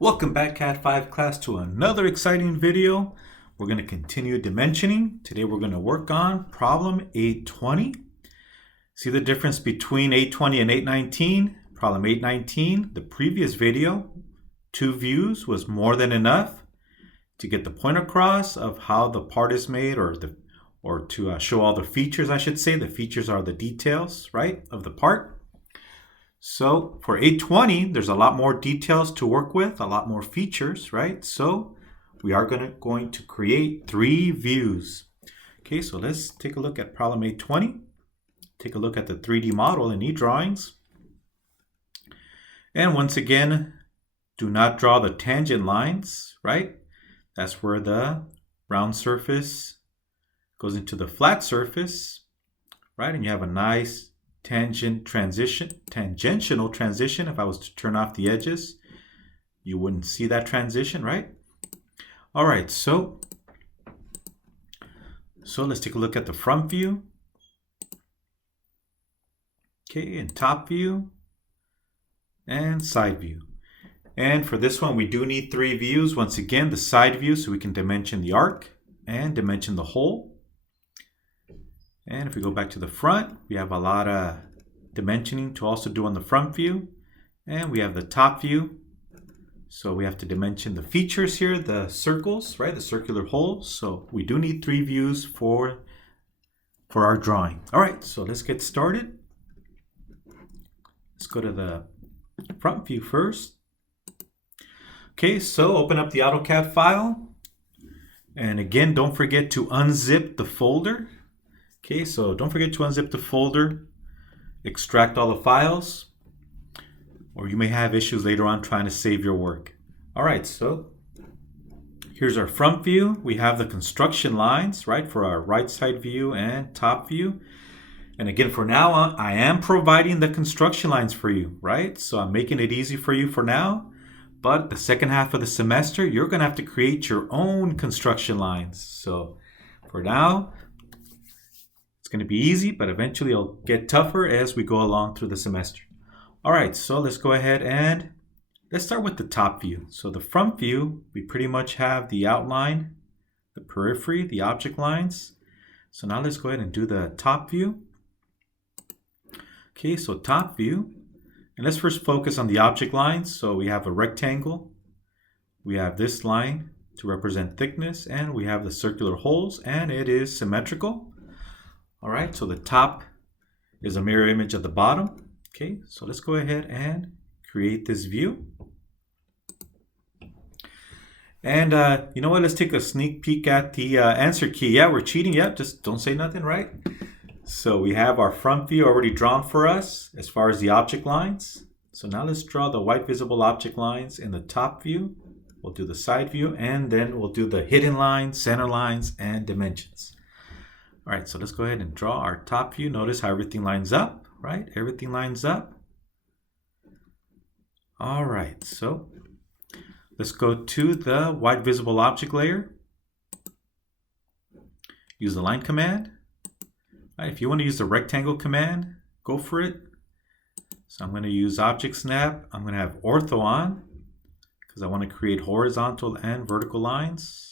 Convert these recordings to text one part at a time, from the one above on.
Welcome back, Cat 5 class, to another exciting video. We're going to continue dimensioning. Today we're going to work on problem 820. See the difference between 820 and 819? Problem 819, the previous video, 2 views was more than enough to get the point across of how the part is made, or to show all the features, I should say. The features are the details, right, of the part. So for 820, there's a lot more details to work with, a lot more features, right? So we are going to create 3 views. Okay, so let's take a look at problem 820. Take a look at the 3D model in eDrawings. And once again, do not draw the tangent lines, right? That's where the round surface goes into the flat surface, right? And you have a nice tangential transition. If I was to turn off the edges, you wouldn't see that transition, right? All right, so let's take a look at the front view. Okay, and top view and side view. And for this one, we do need 3 views. Once again, the side view, so we can dimension the arc and dimension the hole. And if we go back to the front, we have a lot of dimensioning to also do on the front view. And we have the top view. So we have to dimension the features here, the circles, right? The circular holes. So we do need 3 views for our drawing. All right, so let's get started. Let's go to the front view first. Okay, so open up the AutoCAD file. And again, don't forget to unzip the folder. Okay, so don't forget to unzip the folder, extract all the files, or you may have issues later on trying to save your work. All right, so here's our front view. We have the construction lines, right, for our right side view and top view. And again, for now on, I am providing the construction lines for you, right? So I'm making it easy for you for now. But the second half of the semester, you're going to have to create your own construction lines. So for now, it's going to be easy, but eventually it'll get tougher as we go along through the semester. All right, so let's go ahead and let's start with the top view. So the front view, we pretty much have the outline, the periphery, the object lines. So now let's go ahead and do the top view. Okay, so top view. And let's first focus on the object lines. So we have a rectangle. We have this line to represent thickness, and we have the circular holes, and it is symmetrical. All right, so the top is a mirror image of the bottom. Okay, so let's go ahead and create this view. And you know what? Let's take a sneak peek at the answer key. Yeah, we're cheating. Yeah, just don't say nothing, right? So we have our front view already drawn for us as far as the object lines. So now let's draw the white visible object lines in the top view. We'll do the side view, and then we'll do the hidden lines, center lines, and dimensions. All right, so let's go ahead and draw our top view. Notice how everything lines up, right? Everything lines up. All right, so let's go to the white visible object layer. Use the line command. All right, if you want to use the rectangle command, go for it. So I'm going to use object snap. I'm going to have ortho on because I want to create horizontal and vertical lines.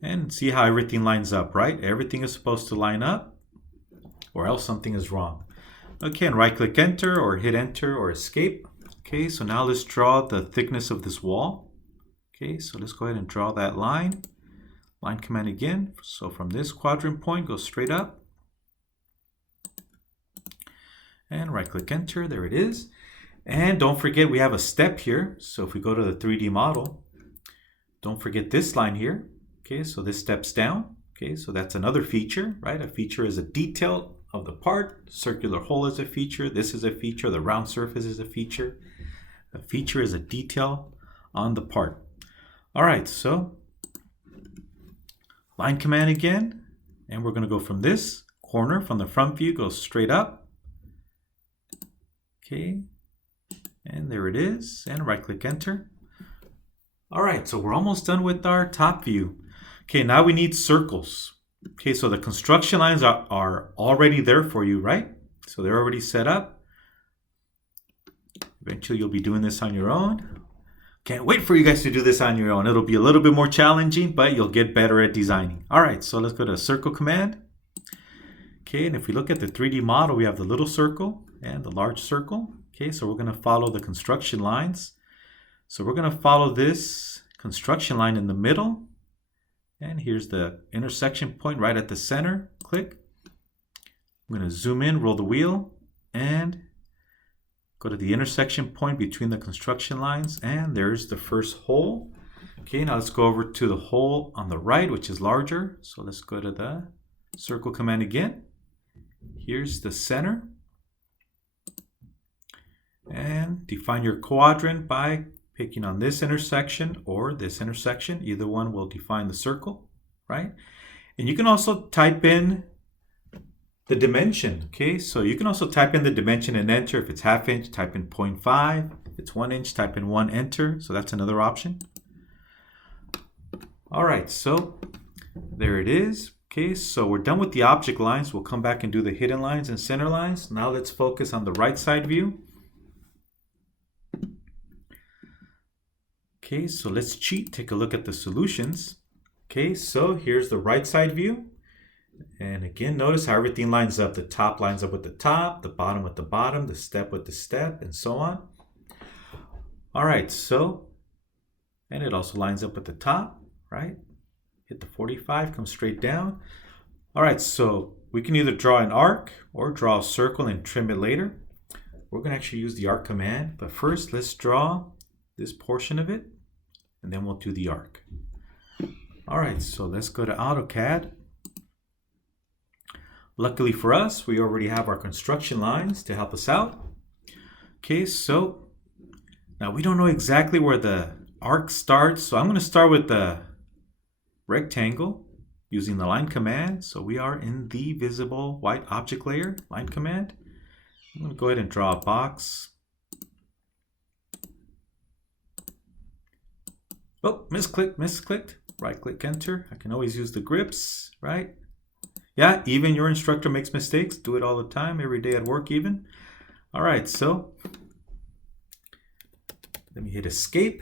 And see how everything lines up, right? Everything is supposed to line up, or else something is wrong. Okay, and right-click enter, or hit enter, or escape. Okay, so now let's draw the thickness of this wall. Okay, so let's go ahead and draw that line. Line command again. So from this quadrant point, go straight up. And right-click enter, there it is. And don't forget, we have a step here. So if we go to the 3D model, don't forget this line here. Okay, so this steps down. Okay, so that's another feature, right? A feature is a detail of the part. Circular hole is a feature. This is a feature. The round surface is a feature. A feature is a detail on the part. All right, so line command again. And we're going to go from this corner, from the front view, go straight up. Okay, and there it is. And right-click enter. All right, so we're almost done with our top view. Okay, now we need circles. Okay, so the construction lines are already there for you, right? So they're already set up. Eventually you'll be doing this on your own. Can't wait for you guys to do this on your own. It'll be a little bit more challenging, but you'll get better at designing. All right, so let's go to circle command. Okay, and if we look at the 3D model, we have the little circle and the large circle. Okay, so we're going to follow the construction lines. So we're going to follow this construction line in the middle. And here's the intersection point right at the center. Click. I'm going to zoom in, roll the wheel, and go to the intersection point between the construction lines. And there's the first hole. Okay, now let's go over to the hole on the right, which is larger. So let's go to the circle command again. Here's the center. And define your quadrant by picking on this intersection or this intersection. Either one will define the circle, right? And you can also type in the dimension, okay? So you can also type in the dimension and enter. If it's half inch, type in 0.5. If it's 1 inch, type in 1, enter. So that's another option. All right, so there it is. Okay, so we're done with the object lines. We'll come back and do the hidden lines and center lines. Now let's focus on the right side view. Okay, so let's cheat, take a look at the solutions. Okay, so here's the right side view. And again, notice how everything lines up. The top lines up with the top, the bottom with the bottom, the step with the step, and so on. All right, so, and it also lines up with the top, right? Hit the 45, come straight down. All right, so we can either draw an arc or draw a circle and trim it later. We're going to actually use the arc command, but first let's draw this portion of it, and then we'll do the arc. All right, so let's go to AutoCAD. Luckily for us, we already have our construction lines to help us out. Okay, so now we don't know exactly where the arc starts, so I'm going to start with the rectangle using the line command. So we are in the visible white object layer, line command. I'm going to go ahead and draw a box. Oh, misclicked. Right click, enter. I can always use the grips, right? Yeah, even your instructor makes mistakes. Do it all the time, every day at work even. All right, so let me hit escape.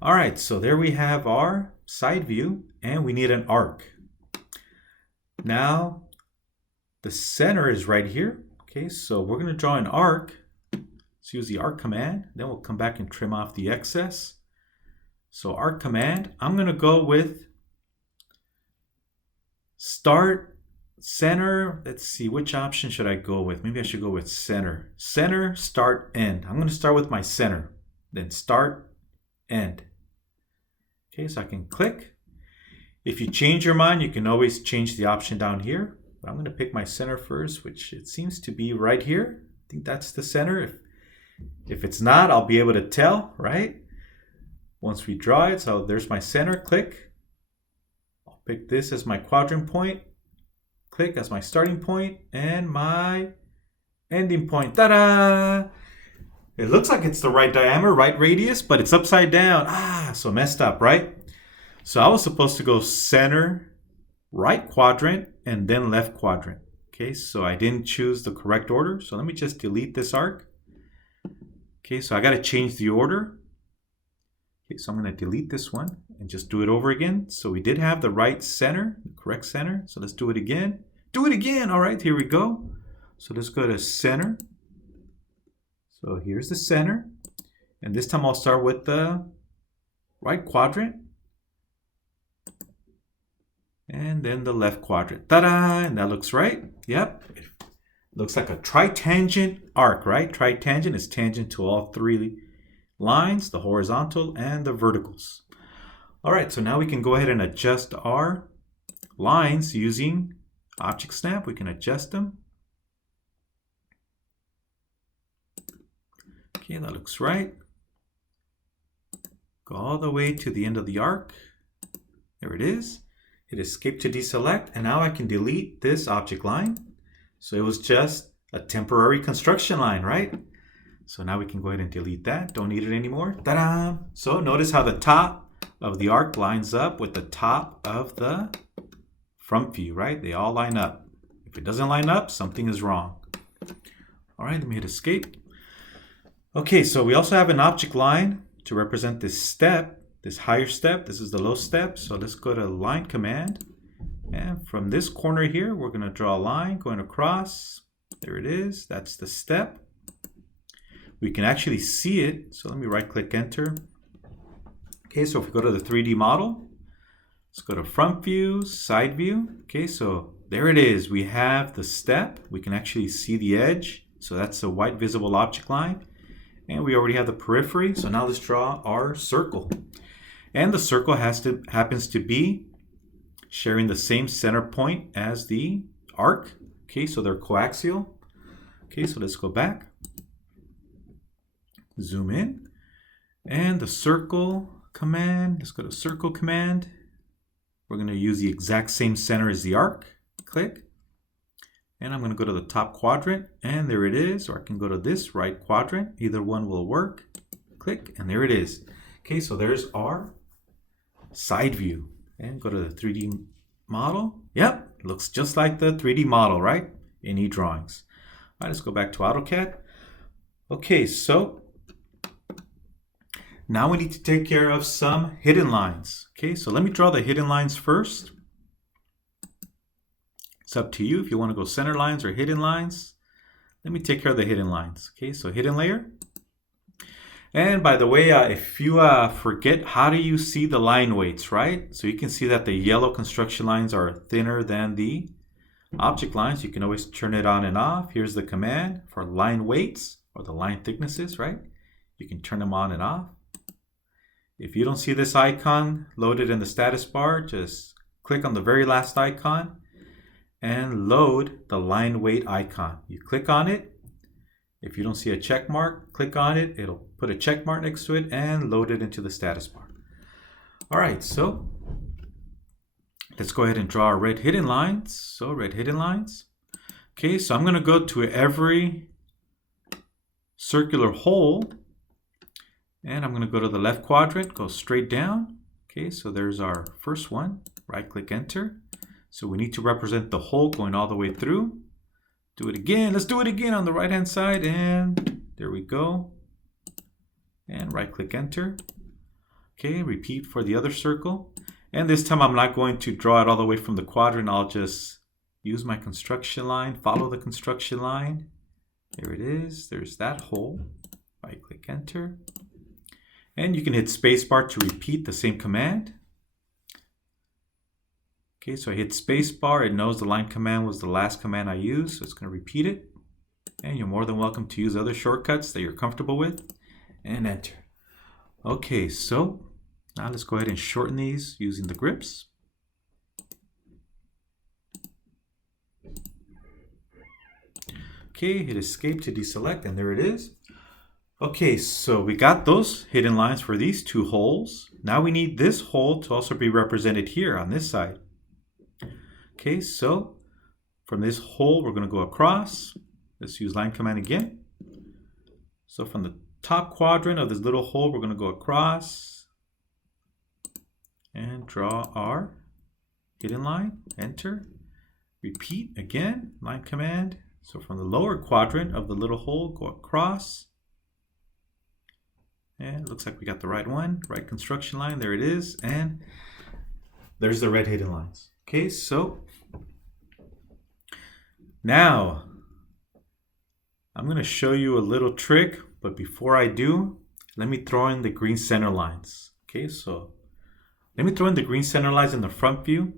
All right, so there we have our side view, and we need an arc. Now, the center is right here. Okay, so we're going to draw an arc. Let's use the arc command. Then we'll come back and trim off the excess. So arc command, I'm going to go with start, center. Let's see, which option should I go with? Maybe I should go with center. Center, start, end. I'm going to start with my center. Then start, end. Okay, so I can click. If you change your mind, you can always change the option down here. But I'm going to pick my center first, which it seems to be right here. I think that's the center. If it's not, I'll be able to tell, right? Once we draw it, so there's my center, click. I'll pick this as my quadrant point. Click as my starting point and my ending point. Ta-da! It looks like it's the right diameter, right radius, but it's upside down. So messed up, right? So I was supposed to go center, right quadrant, and then left quadrant. Okay, so I didn't choose the correct order. So let me just delete this arc. Okay, so I got to change the order. Okay, so I'm going to delete this one and just do it over again. So we did have the right center, the correct center. So let's do it again. Do it again. All right, here we go. So let's go to center. So here's the center. And this time I'll start with the right quadrant. And then the left quadrant. Ta-da! And that looks right. Yep. It looks like a tritangent arc, right? Tritangent is tangent to all three lines, the horizontal and the verticals. All right, so now we can go ahead and adjust our lines using Object Snap. We can adjust them. Okay, that looks right. Go all the way to the end of the arc. There it is. Hit escape to deselect, and now I can delete this object line. So it was just a temporary construction line, right? So now we can go ahead and delete that. Don't need it anymore. Ta-da! So notice how the top of the arc lines up with the top of the front view, right? They all line up. If it doesn't line up, something is wrong. All right, let me hit escape. Okay, so we also have an object line to represent this step, this higher step. This is the low step. So let's go to line command. And from this corner here, we're going to draw a line going across. There it is. That's the step. We can actually see it. So let me right click enter. Okay, so if we go to the 3D model, let's go to front view, side view. Okay, so there it is. We have the step. We can actually see the edge. So that's a white visible object line. And we already have the periphery. So now let's draw our circle. And the circle happens to be sharing the same center point as the arc. Okay, so they're coaxial. Okay, so let's go back. Zoom in. And the circle command, let's go to circle command. We're going to use the exact same center as the arc. Click. And I'm going to go to the top quadrant, and there it is. Or I can go to this right quadrant. Either one will work. Click, and there it is. Okay, so there's our side view. And go to the 3D model. Yep, looks just like the 3D model, right? In eDrawings. All right, let's go back to AutoCAD. Okay, so now we need to take care of some hidden lines. Okay, so let me draw the hidden lines first. It's up to you if you want to go center lines or hidden lines. Let me take care of the hidden lines. Okay, so hidden layer. And by the way, if you forget, how do you see the line weights, right? So you can see that the yellow construction lines are thinner than the object lines. You can always turn it on and off. Here's the command for line weights or the line thicknesses, right? You can turn them on and off. If you don't see this icon loaded in the status bar, just click on the very last icon and load the line weight icon. You click on it. If you don't see a check mark, click on it. It'll put a check mark next to it and load it into the status bar. All right, so let's go ahead and draw our red hidden lines. So red hidden lines. Okay, so I'm going to go to every circular hole, and I'm going to go to the left quadrant, go straight down. Okay, so there's our first one. Right click enter. So we need to represent the hole going all the way through. Do it again. Let's do it again on the right hand side, and there we go. And right click enter. Okay, repeat for the other circle. And this time I'm not going to draw it all the way from the quadrant. I'll just use my construction line, follow the construction line. There it is. There's that hole. Right click enter. And you can hit spacebar to repeat the same command. Okay, so I hit spacebar. It knows the line command was the last command I used, so it's going to repeat it. And you're more than welcome to use other shortcuts that you're comfortable with. And enter. Okay, so now let's go ahead and shorten these using the grips. Okay, hit escape to deselect, and there it is. Okay, so we got those hidden lines for these two holes. Now we need this hole to also be represented here on this side. Okay, so from this hole, we're going to go across. Let's use line command again. So from the top quadrant of this little hole, we're going to go across and draw our hidden line. Enter. Repeat again, line command. So from the lower quadrant of the little hole, go across. And it looks like we got the right one, right construction line. There it is. And there's the red hidden lines. Okay, so now I'm going to show you a little trick, but before I do, let me throw in the green center lines. Okay, so let me throw in the green center lines in the front view.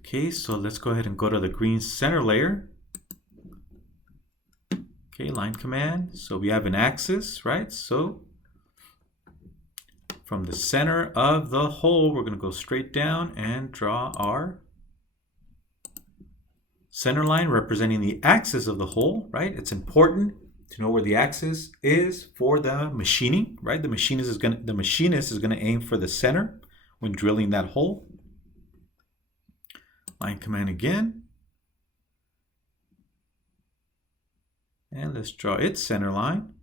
Okay, so let's go ahead and go to the green center layer. Okay, line command. So we have an axis, right? So from the center of the hole, we're going to go straight down and draw our center line representing the axis of the hole, right? It's important to know where the axis is for the machining, right? The machinist is going to aim for the center when drilling that hole. Line command again. And let's draw its center line.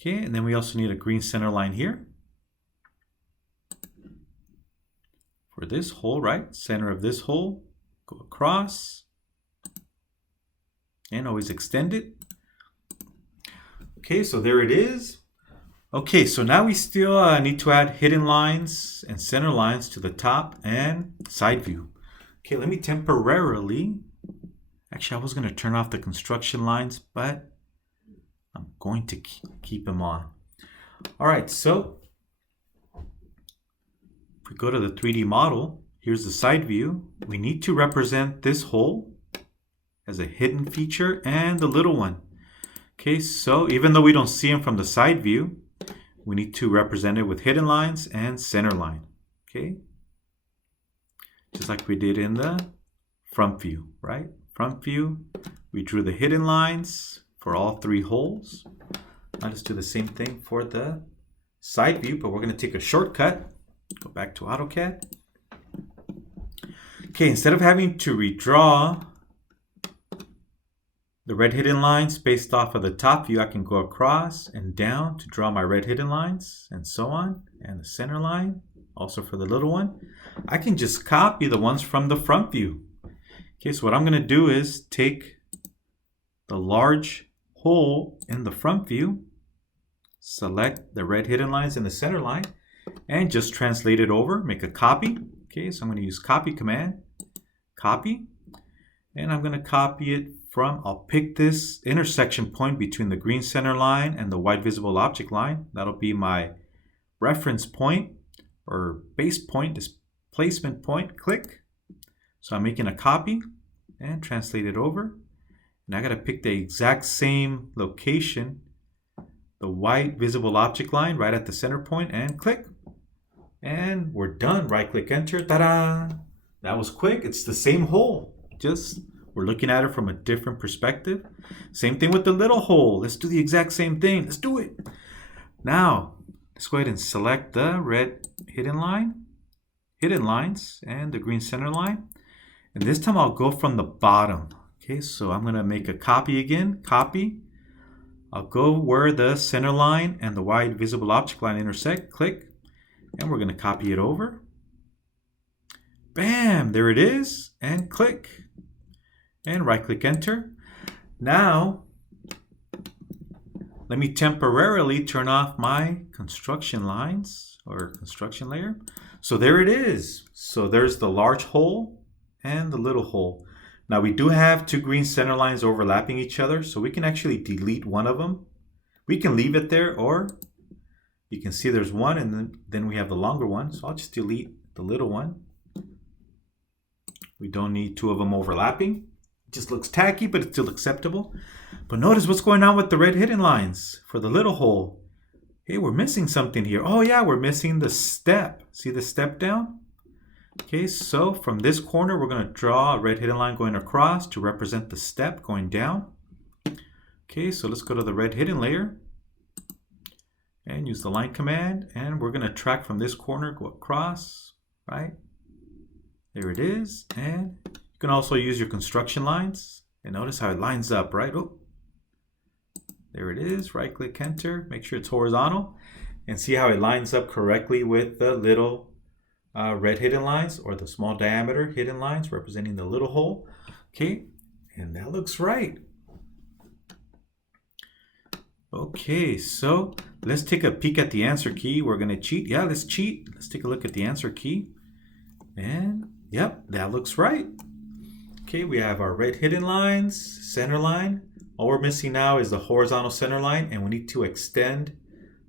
Okay, and then we also need a green center line here. For this hole, right? Center of this hole. go across, and always extend it. Okay, so there it is. Okay, so now we still need to add hidden lines and center lines to the top and side view. Okay, let me temporarily, actually I was going to turn off the construction lines, but I'm going to keep them on. All right, so if we go to the 3D model, here's the side view. We need to represent this hole as a hidden feature and the little one. Okay, so even though we don't see them from the side view, we need to represent it with hidden lines and center line. Okay, just like we did in the front view, right? Front view, we drew the hidden lines for all 3 holes. Now let's do the same thing for the side view, but we're going to take a shortcut. Go back to AutoCAD. Okay, instead of having to redraw the red hidden lines based off of the top view, I can go across and down to draw my red hidden lines and so on, and the center line also for the little one. I can just copy the ones from the front view. Okay, so what I'm going to do is take the large hole in the front view, select the red hidden lines in the center line, and just translate it over, make a copy. Okay, so I'm going to use copy command, copy, and I'm going to copy it from, I'll pick this intersection point between the green center line and the white visible object line. That'll be my reference point or base point, displacement point, click. So I'm making a copy and translate it over. And I got to pick the exact same location, the white visible object line right at the center point, and click. And we're done. Right click, enter. Ta-da! That was quick. It's the same hole. Just we're looking at it from a different perspective. Same thing with the little hole. Let's do the exact same thing. Let's do it. Now, let's go ahead and select the red hidden line, hidden lines, and the green center line. And this time I'll go from the bottom. Okay, so I'm going to make a copy again. Copy. I'll go where the center line and the white visible object line intersect. Click. And we're going to copy it over. Bam! There it is. And click. And right click, enter. Now, let me temporarily turn off my construction lines or construction layer. So there it is. So there's the large hole and the little hole. Now we do have 2 green center lines overlapping each other, so we can actually delete one of them. We can leave it there, or you can see there's one and then we have the longer one. So I'll just delete the little one. We don't need 2 of them overlapping. It just looks tacky, but it's still acceptable. But notice what's going on with the red hidden lines for the little hole. Hey, we're missing something here. Oh yeah, we're missing the step. See the step down? Okay, so from this corner, we're going to draw a red hidden line going across to represent the step going down. Okay, so let's go to the red hidden layer and use the line command. And we're going to track from this corner, go across, right? There it is. And you can also use your construction lines. And notice how it lines up, right? Oh, there it is. Right click, enter. Make sure it's horizontal. And see how it lines up correctly with the little red hidden lines, or the small diameter hidden lines representing the little hole. Okay, and that looks right. Okay, so let's take a peek at the answer key. We're going to cheat. Yeah, let's cheat. Let's take a look at the answer key. And yep, that looks right. Okay, we have our red hidden lines, center line. All we're missing now is the horizontal center line, and we need to extend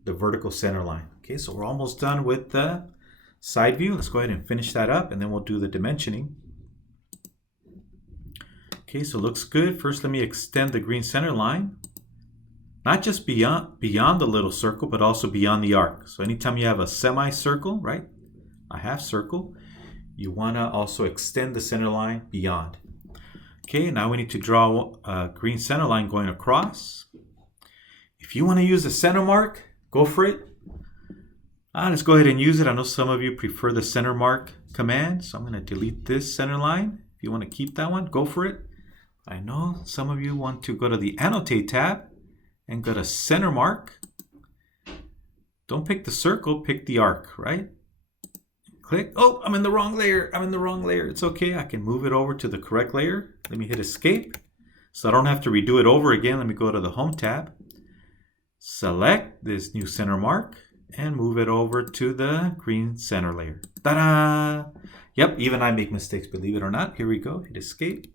the vertical center line. Okay, so we're almost done with the side view. Let's go ahead and finish that up, and then we'll do the dimensioning. Okay, so it looks good. First, let me extend the green center line, not just beyond the little circle, but also beyond the arc. So anytime you have a semicircle, right, a half circle, you want to also extend the center line beyond. Okay, now we need to draw a green center line going across. If you want to use a center mark, go for it. Let's go ahead and use it. I know some of you prefer the center mark command, so I'm going to delete this center line. If you want to keep that one, go for it. I know some of you want to go to the Annotate tab and go to Center Mark. Don't pick the circle, pick the arc, right? Click. Oh, I'm in the wrong layer. I'm in the wrong layer. It's okay. I can move it over to the correct layer. Let me hit escape. So I don't have to redo it over again. Let me go to the Home tab. Select this new center mark and move it over to the green center layer. Ta-da! Yep, even I make mistakes, believe it or not. Here we go. Hit escape.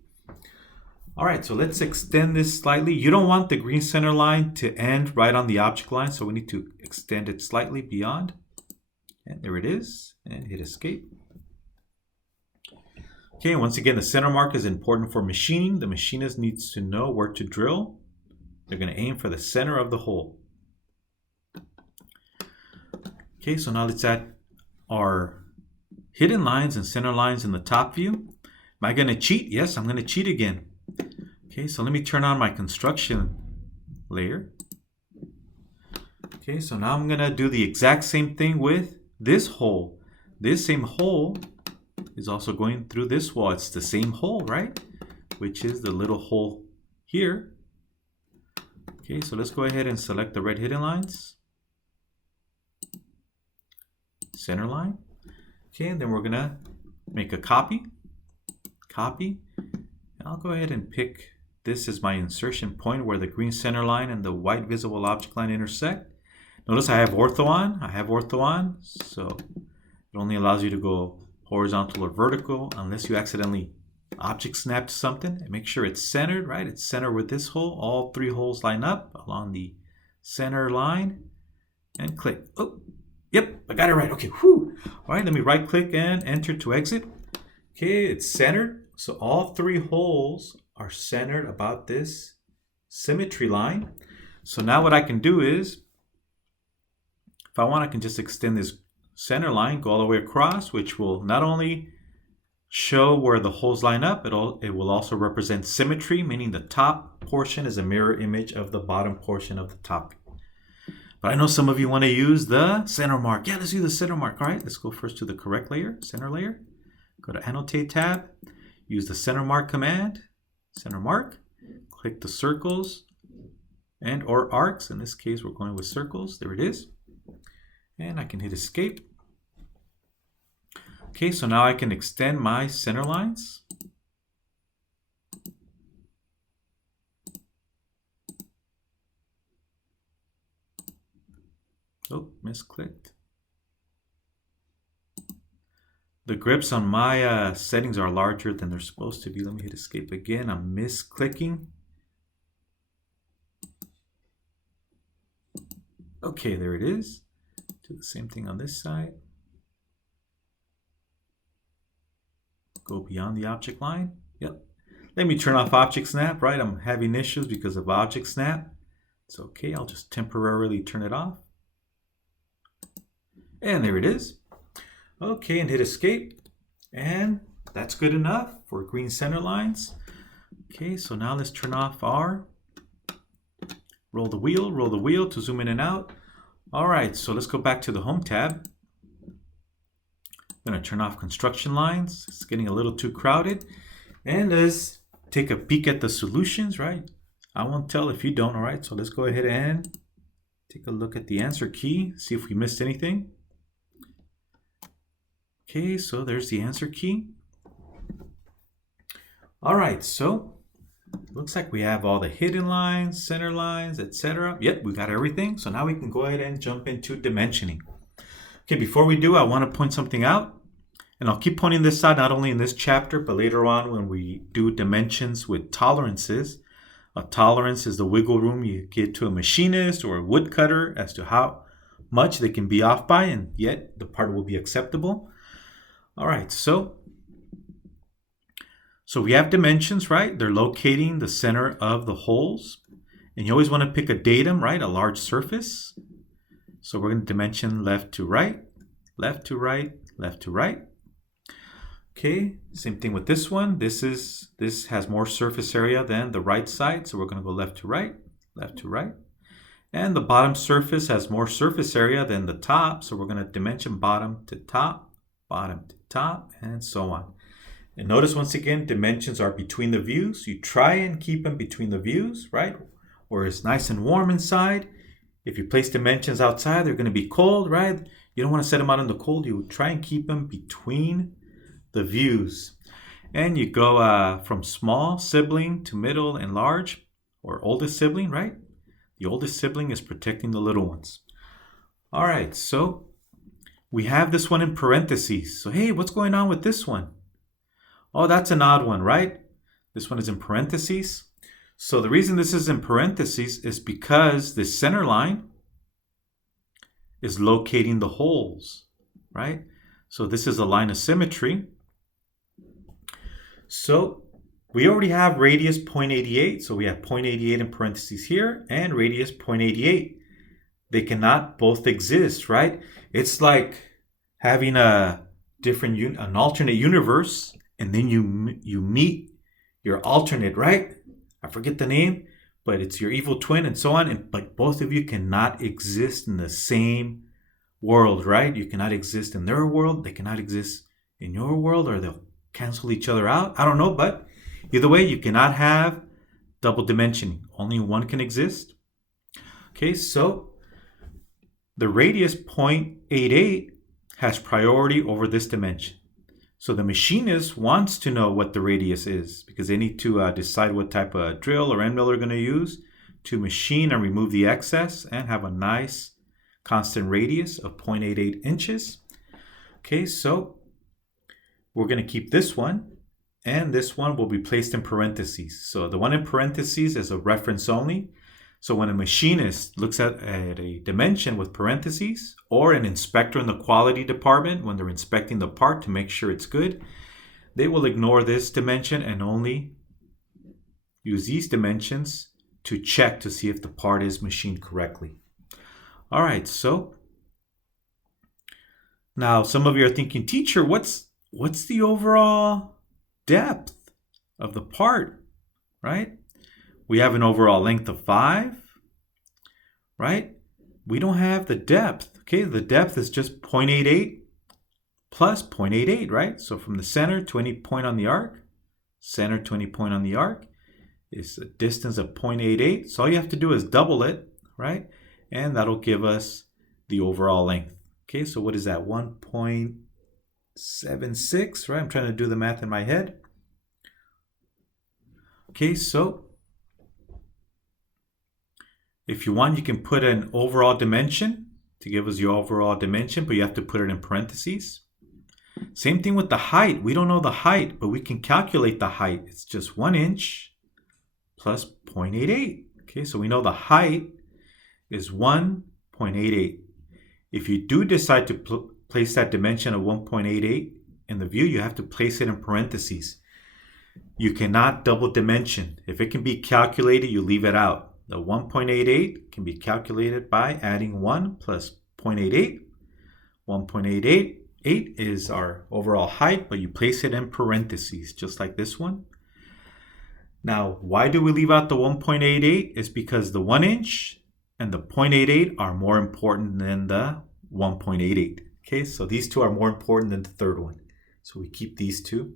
All right, so let's extend this slightly. You don't want the green center line to end right on the object line, so we need to extend it slightly beyond. And there it is, and hit escape. Okay, once again, the center mark is important for machining. The machinist needs to know where to drill. They're going to aim for the center of the hole. Okay, so now let's add our hidden lines and center lines in the top view. Am I going to cheat? Yes, I'm going to cheat again. Okay, so let me turn on my construction layer. Okay, so now I'm going to do the exact same thing with this hole. This same hole is also going through this wall. It's the same hole, right? Which is the little hole here. Okay, so let's go ahead and select the red hidden lines. Center line. Okay, and then we're gonna make a copy. Copy. And I'll go ahead and pick this as my insertion point where the green center line and the white visible object line intersect. Notice I have ortho on. I have ortho on, so it only allows you to go horizontal or vertical unless you accidentally object snap to something. And make sure it's centered, right? It's centered with this hole. All three holes line up along the center line and click. Oh, yep, I got it right. Okay, whew. All right, let me right click and enter to exit. Okay, it's centered. So all three holes are centered about this symmetry line. So now what I can do is, if I want, I can just extend this center line, go all the way across, which will not only show where the holes line up, it will also represent symmetry, meaning the top portion is a mirror image of the bottom portion of the top. But I know some of you want to use the center mark. Yeah, let's do the center mark. All right, let's go first to the correct layer, center layer. Go to Annotate tab, use the center mark command, center mark, click the circles and or arcs. In this case, we're going with circles. There it is. And I can hit escape. Okay, so now I can extend my center lines. Oh, misclicked. The grips on my settings are larger than they're supposed to be. Let me hit escape again. I'm misclicking. Okay, there it is. Do the same thing on this side. Go beyond the object line. Yep. Let me turn off object snap, right? I'm having issues because of object snap. It's okay. I'll just temporarily turn it off. And there it is. Okay, and hit escape. And that's good enough for green center lines. Okay, so now let's turn off our roll the wheel to zoom in and out. All right, so let's go back to the Home tab. I'm going to turn off construction lines. It's getting a little too crowded. And let's take a peek at the solutions, right? I won't tell if you don't, all right? So let's go ahead and take a look at the answer key, see if we missed anything. Okay, so there's the answer key. All right, so looks like we have all the hidden lines, center lines, etc. Yep, we got everything. So now we can go ahead and jump into dimensioning. Okay, before we do, I want to point something out. And I'll keep pointing this out not only in this chapter, but later on when we do dimensions with tolerances. A tolerance is the wiggle room you give to a machinist or a woodcutter as to how much they can be off by, and yet the part will be acceptable. All right, so we have dimensions, right? They're locating the center of the holes. And you always want to pick a datum, right? A large surface. So we're going to dimension left to right, left to right, left to right. Okay, same thing with this one. This has more surface area than the right side. So we're going to go left to right, left to right. And the bottom surface has more surface area than the top. So we're going to dimension bottom to top, and so on. And notice once again, dimensions are between the views. You try and keep them between the views, right? Where it's nice and warm inside. If you place dimensions outside, they're going to be cold, right? You don't want to set them out in the cold. You try and keep them between the views. And you go from small sibling to middle and large, or oldest sibling, right? The oldest sibling is protecting the little ones. All right, so we have this one in parentheses. So hey, what's going on with this one? Oh, that's an odd one, right? This one is in parentheses. So the reason this is in parentheses is because the center line is locating the holes, right? So this is a line of symmetry. So we already have radius 0.88. So we have 0.88 in parentheses here and radius 0.88. They cannot both exist, right? It's like having an alternate universe, and then you meet your alternate, right? I forget the name, but it's your evil twin and so on. But both of you cannot exist in the same world, right? You cannot exist in their world. They cannot exist in your world, or they'll cancel each other out. I don't know, but either way, you cannot have double dimensioning. Only one can exist. Okay, so the radius 0.88 has priority over this dimension. So the machinist wants to know what the radius is, because they need to decide what type of drill or end mill they're going to use to machine and remove the excess and have a nice constant radius of 0.88 inches. Okay, so we're going to keep this one, and this one will be placed in parentheses. So the one in parentheses is a reference only. So when a machinist looks at a dimension with parentheses, or an inspector in the quality department, when they're inspecting the part to make sure it's good, they will ignore this dimension and only use these dimensions to check to see if the part is machined correctly. All right, so now some of you are thinking, teacher, what's the overall depth of the part, right? We have an overall length of 5, right? We don't have the depth. Okay, the depth is just 0.88 plus 0.88, right? So from the center to any point on the arc, center to any point on the arc is a distance of 0.88. So all you have to do is double it, right? And that'll give us the overall length. Okay, so what is that? 1.76, right? I'm trying to do the math in my head. Okay, so if you want, you can put an overall dimension to give us your overall dimension, but you have to put it in parentheses. Same thing with the height. We don't know the height, but we can calculate the height. It's just 1 inch plus 0.88. Okay, so we know the height is 1.88. If you do decide to place that dimension of 1.88 in the view, you have to place it in parentheses. You cannot double dimension. If it can be calculated, you leave it out. The 1.88 can be calculated by adding 1 plus 0.88. 1.88 is our overall height, but you place it in parentheses, just like this one. Now, why do we leave out the 1.88? It's because the 1 inch and the 0.88 are more important than the 1.88. Okay, so these two are more important than the third one. So we keep these two.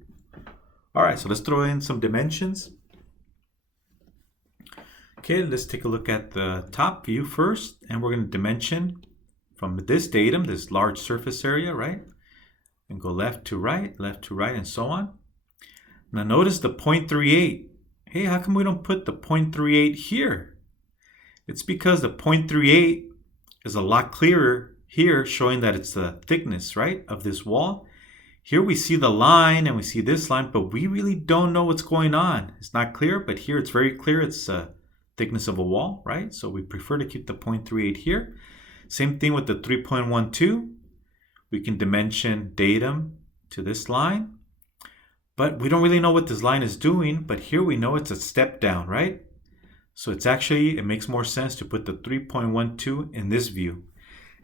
All right, so let's throw in some dimensions. Okay, let's take a look at the top view first, and we're going to dimension from this datum, this large surface area, right? And go left to right, and so on. Now notice the 0.38. Hey, how come we don't put the 0.38 here? It's because the 0.38 is a lot clearer here, showing that it's the thickness, right, of this wall. Here we see the line and we see this line, but we really don't know what's going on. It's not clear, but here it's very clear. It's thickness of a wall, right? So we prefer to keep the 0.38 here. Same thing with the 3.12. We can dimension datum to this line, but we don't really know what this line is doing, but here we know it's a step down, right? So it makes more sense to put the 3.12 in this view.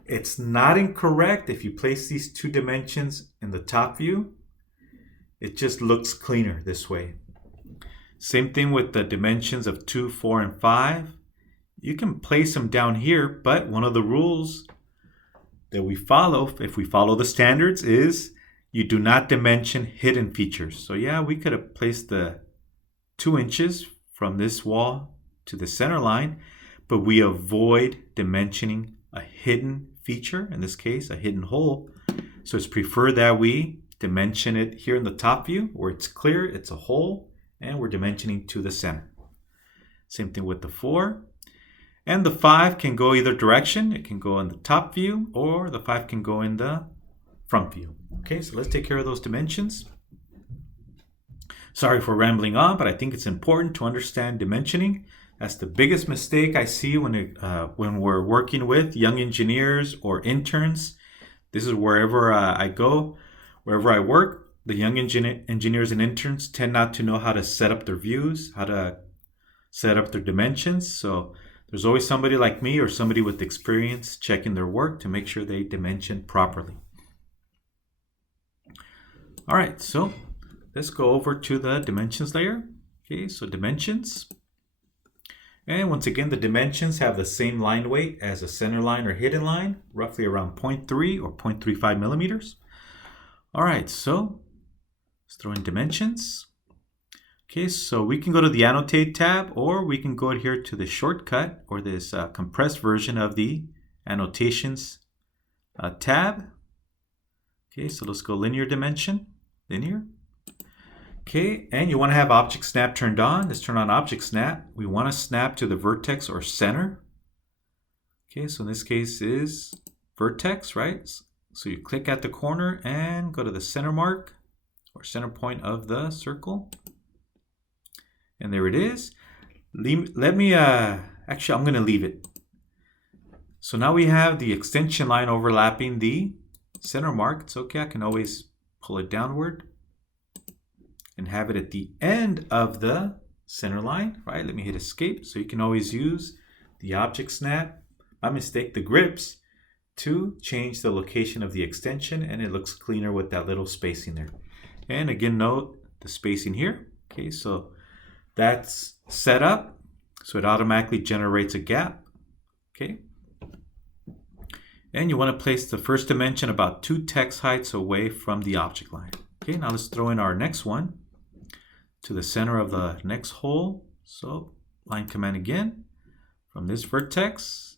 It's not incorrect if you place these two dimensions in the top view. It just looks cleaner this way. Same thing with the dimensions of 2, 4, and 5. You can place them down here, but one of the rules that we follow, if we follow the standards, is you do not dimension hidden features. So yeah, we could have placed the 2 inches from this wall to the center line, but we avoid dimensioning a hidden feature, in this case, a hidden hole. So it's preferred that we dimension it here in the top view where it's clear, it's a hole, and we're dimensioning to the center. Same thing with the 4. And the 5 can go either direction. It can go in the top view, or the 5 can go in the front view. Okay, so let's take care of those dimensions. Sorry for rambling on, but I think it's important to understand dimensioning. That's the biggest mistake I see when we're working with young engineers or interns. This is wherever I go, wherever I work. The young engineers and interns tend not to know how to set up their views, how to set up their dimensions. So there's always somebody like me or somebody with experience checking their work to make sure they dimension properly. All right, so let's go over to the dimensions layer. Okay, so dimensions. And once again, the dimensions have the same line weight as a center line or hidden line, roughly around 0.3 or 0.35 millimeters. All right, so let's throw in dimensions. Okay, so we can go to the Annotate tab, or we can go here to the shortcut or this compressed version of the Annotations tab. Okay, so let's go linear dimension, linear. Okay, and you want to have Object Snap turned on. Let's turn on Object Snap. We want to snap to the vertex or center. Okay, so in this case is vertex, right? So you click at the corner and go to the center mark or center point of the circle. And there it is. Actually, I'm going to leave it. So now we have the extension line overlapping the center mark. It's okay, I can always pull it downward and have it at the end of the center line, right? Let me hit escape. So you can always use the Object Snap, my mistake, the grips, to change the location of the extension, and it looks cleaner with that little spacing there. And again, note the spacing here. Okay, so that's set up, so it automatically generates a gap. Okay. And you want to place the first dimension about 2 text heights away from the object line. Okay, now let's throw in our next one to the center of the next hole. So line command again from this vertex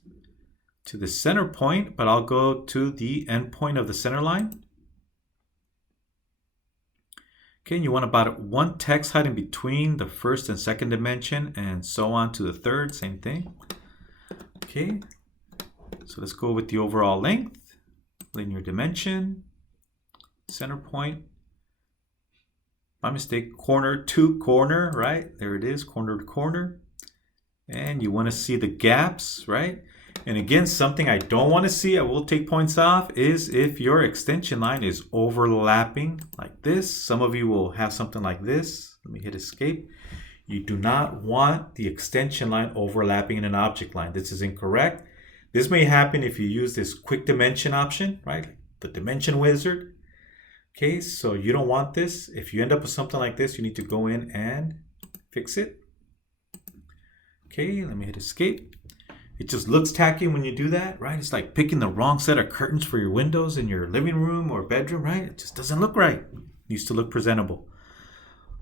to the center point, but I'll go to the end point of the center line. Okay, and you want about 1 text height in between the first and second dimension, and so on to the third, same thing. Okay, so let's go with the overall length, linear dimension, center point. My mistake, corner to corner, right? There it is, corner to corner. And you want to see the gaps, right? And again, something I don't want to see, I will take points off, is if your extension line is overlapping like this. Some of you will have something like this. Let me hit escape. You do not want the extension line overlapping in an object line. This is incorrect. This may happen if you use this quick dimension option, right? The dimension wizard. Okay, so you don't want this. If you end up with something like this, you need to go in and fix it. Okay, let me hit escape. It just looks tacky when you do that, right? It's like picking the wrong set of curtains for your windows in your living room or bedroom, right? It just doesn't look right. It needs to look presentable.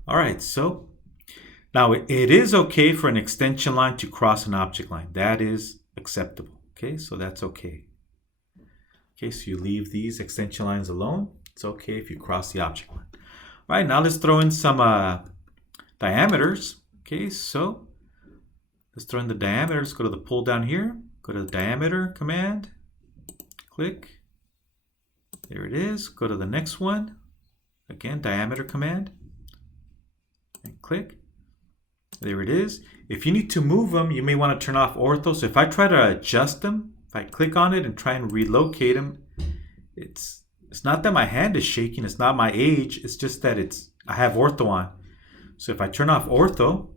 All right, so now it is okay for an extension line to cross an object line. That is acceptable. Okay, so that's okay. Okay, so you leave these extension lines alone. It's okay if you cross the object line. All right, now let's throw in some diameters. Okay, so let's throw in the diameters. Go to the pull down here. Go to the diameter command. Click. There it is. Go to the next one. Again, diameter command. And click. There it is. If you need to move them, you may want to turn off ortho. So if I try to adjust them, if I click on it and try and relocate them, it's not that my hand is shaking. It's not my age. It's just that I have ortho on. So if I turn off ortho,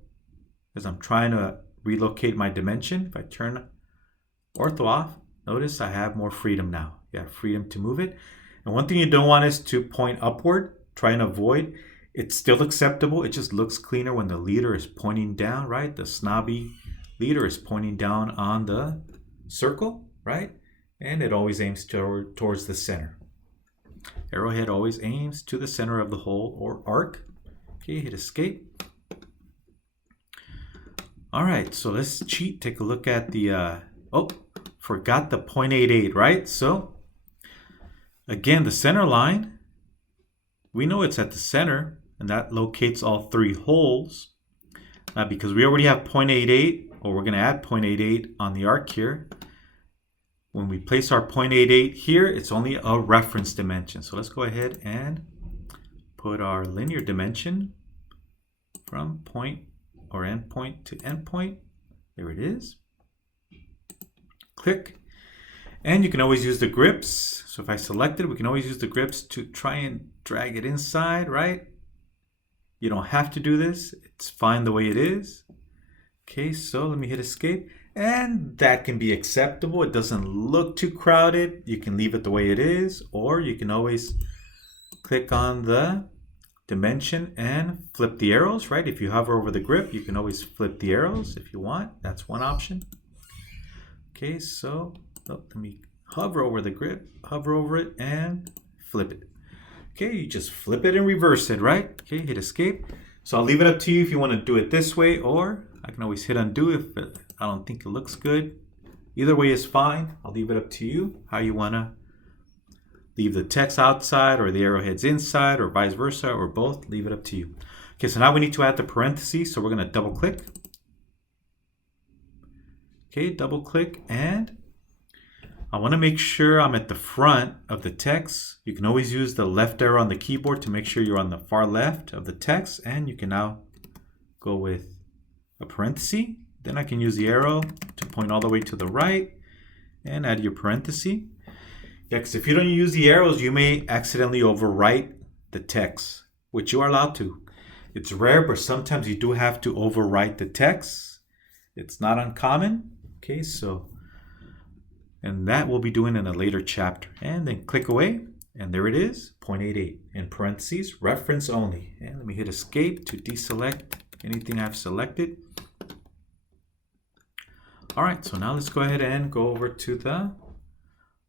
as I'm trying to relocate my dimension, if I turn ortho off, notice I have more freedom now. You have freedom to move it. And one thing you don't want is to point upward. Try and avoid. It's still acceptable. It just looks cleaner when the leader is pointing down, right? The snobby leader is pointing down on the circle, right? And it always aims towards the center. Arrowhead always aims to the center of the hole or arc. Okay, hit escape. All right, so let's cheat. Take a look at the, forgot the 0.88, right? So again, the center line, we know it's at the center, and that locates all three holes. Now, because we already have 0.88, or we're going to add 0.88 on the arc here, when we place our 0.88 here, it's only a reference dimension. So let's go ahead and put our linear dimension from point or endpoint to endpoint. There it is. Click. And you can always use the grips. So if I select it, we can always use the grips to try and drag it inside, right? You don't have to do this. It's fine the way it is. Okay, so let me hit escape. And that can be acceptable. It doesn't look too crowded. You can leave it the way it is, or you can always click on the dimension and flip the arrows, right? If you hover over the grip, you can always flip the arrows if you want. That's one option. Okay, so let me hover over the grip, hover over it, and flip it. Okay, you just flip it and reverse it, right? Okay, hit escape. So I'll leave it up to you if you want to do it this way, or I can always hit undo if I don't think it looks good. Either way is fine. I'll leave it up to you how you want to leave the text outside or the arrowheads inside or vice versa or both. Leave it up to you. Okay, so now we need to add the parentheses. So we're going to double click. Okay, double click, and I want to make sure I'm at the front of the text. You can always use the left arrow on the keyboard to make sure you're on the far left of the text, and you can now go with a parenthesis. Then I can use the arrow to point all the way to the right and add your parenthesis. Yeah, because if you don't use the arrows, you may accidentally overwrite the text, which you are allowed to. It's rare, but sometimes you do have to overwrite the text. It's not uncommon. Okay, so, and that we'll be doing in a later chapter. And then click away, and there it is, 0.88 in parentheses, reference only. And let me hit escape to deselect anything I've selected. All right, so now let's go ahead and go over to the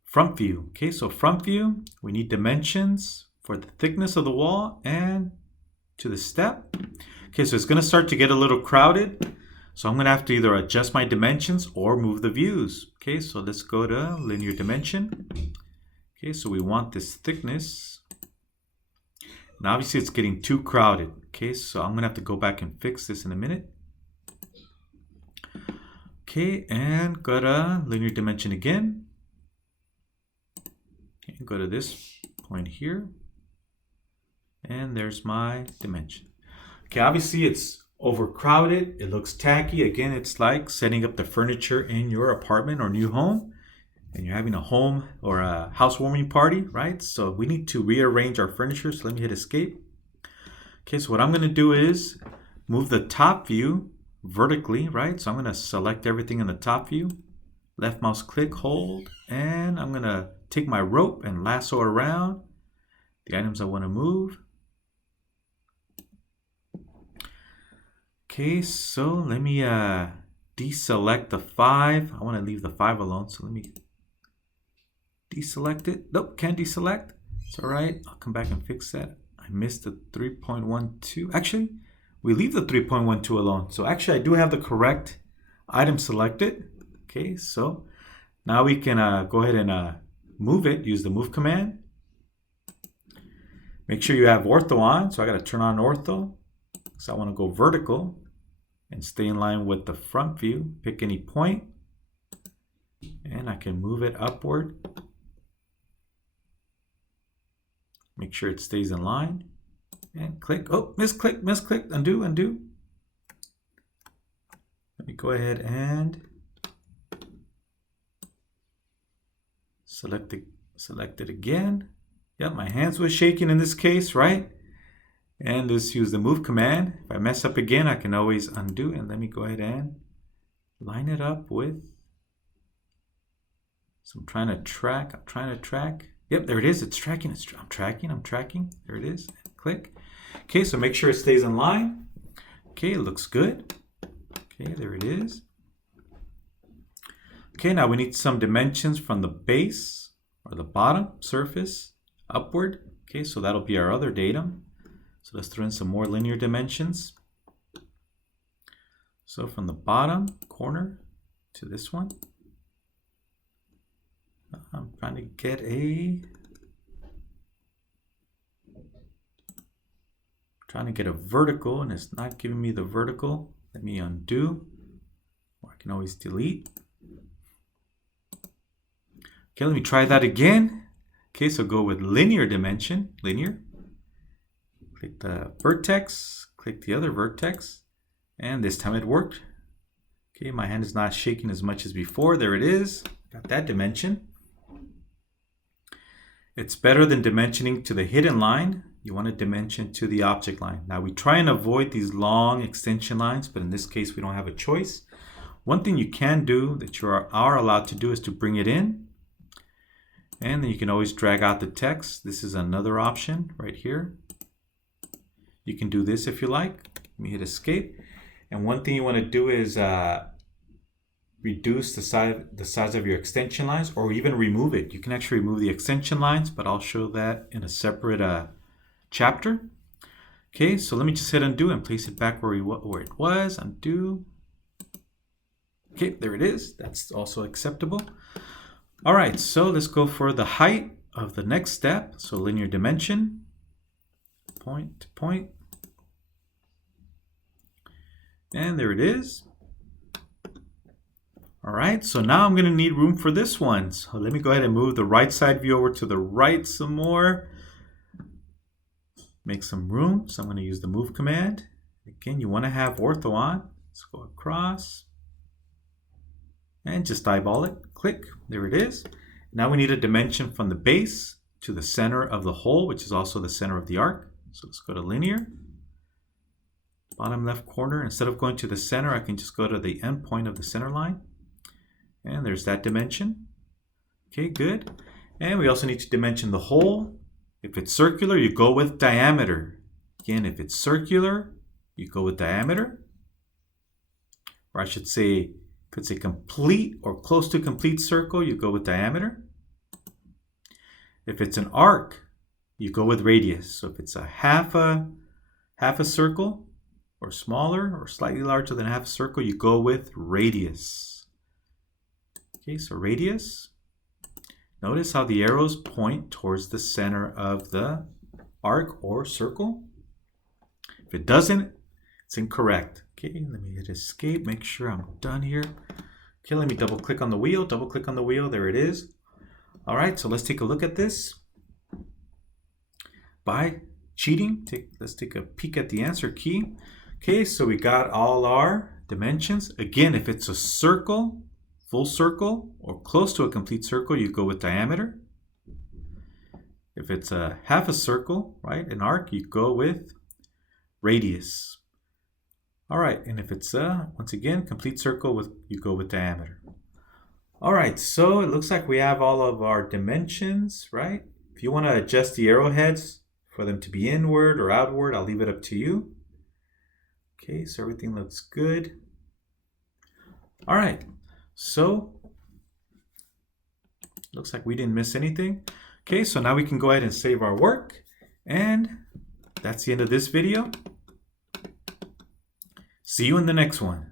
front view. Okay, so front view, we need dimensions for the thickness of the wall and to the step. Okay, so it's going to start to get a little crowded. So I'm going to have to either adjust my dimensions or move the views. Okay, so let's go to linear dimension. Okay, so we want this thickness. And obviously it's getting too crowded. Okay, so I'm going to have to go back and fix this in a minute. Okay, and go to linear dimension again. Okay, go to this point here. And there's my dimension. Okay, obviously it's overcrowded. It looks tacky. Again, it's like setting up the furniture in your apartment or new home, and you're having a home or a housewarming party, right? So we need to rearrange our furniture. So let me hit escape. Okay, so what I'm going to do is move the top view vertically, right? So I'm going to select everything in the top view, left mouse click, hold, and I'm going to take my rope and lasso around the items I want to move. Okay, so let me deselect the 5. I want to leave the 5 alone, so let me deselect it. Nope, can't deselect. It's all right. I'll come back and fix that. I missed the 3.12. Actually, we leave the 3.12 alone. So actually, I do have the correct item selected. Okay, so now we can go ahead and move it. Use the move command. Make sure you have ortho on. So I got to turn on ortho. So I want to go vertical and stay in line with the front view. Pick any point and I can move it upward. Make sure it stays in line and click. Oh, misclick, undo. Let me go ahead and select it again. Yep, my hands were shaking in this case, right? And let's use the move command. If I mess up again, I can always undo. And let me go ahead and line it up with. So I'm trying to track. Yep, there it is. It's tracking. I'm tracking. There it is. Click. Okay, so make sure it stays in line. Okay, it looks good. Okay, there it is. Okay, now we need some dimensions from the base or the bottom surface upward. Okay, so that'll be our other datum. So let's throw in some more linear dimensions. So from the bottom corner to this one. I'm trying to get a vertical and it's not giving me the vertical. Let me undo, or I can always delete. Okay, let me try that again. Okay, so go with linear dimension, linear. Click the vertex, click the other vertex, and this time it worked. Okay, my hand is not shaking as much as before. There it is. Got that dimension. It's better than dimensioning to the hidden line. You want to dimension to the object line. Now we try and avoid these long extension lines, but in this case we don't have a choice. One thing you can do that you are allowed to do is to bring it in. And then you can always drag out the text. This is another option right here. You can do this if you like. Let me hit escape. And one thing you want to do is reduce the size of your extension lines, or even remove it. You can actually remove the extension lines, but I'll show that in a separate chapter. Okay, so let me just hit undo and place it back where it was. Undo. Okay, there it is. That's also acceptable. All right, so let's go for the height of the next step. So linear dimension, point to point. And there it is. All right, so now I'm gonna need room for this one. So let me go ahead and move the right side view over to the right some more. Make some room, so I'm gonna use the move command. Again, you wanna have ortho on. Let's go across. And just eyeball it, click, there it is. Now we need a dimension from the base to the center of the hole, which is also the center of the arc. So let's go to linear. Bottom left corner, instead of going to the center, I can just go to the end point of the center line. And there's that dimension. Okay, good. And we also need to dimension the hole. If it's circular, you go with diameter. Again, if it's circular, you go with diameter. Or I should say, if it's a complete or close to complete circle, you go with diameter. If it's an arc, you go with radius. So if it's a half a circle, or smaller, or slightly larger than half a circle, you go with radius. Okay, so radius. Notice how the arrows point towards the center of the arc or circle. If it doesn't, it's incorrect. Okay, let me hit escape, make sure I'm done here. Okay, let me double click on the wheel, there it is. All right, so let's take a look at this. By cheating, let's take a peek at the answer key. Okay, so we got all our dimensions. Again, if it's a circle, full circle, or close to a complete circle, you go with diameter. If it's a half a circle, right, an arc, you go with radius. All right, and if it's once again, complete circle, you go with diameter. All right, so it looks like we have all of our dimensions, right? If you want to adjust the arrowheads for them to be inward or outward, I'll leave it up to you. Okay, so everything looks good. All right, so looks like we didn't miss anything. Okay, so now we can go ahead and save our work. And that's the end of this video. See you in the next one.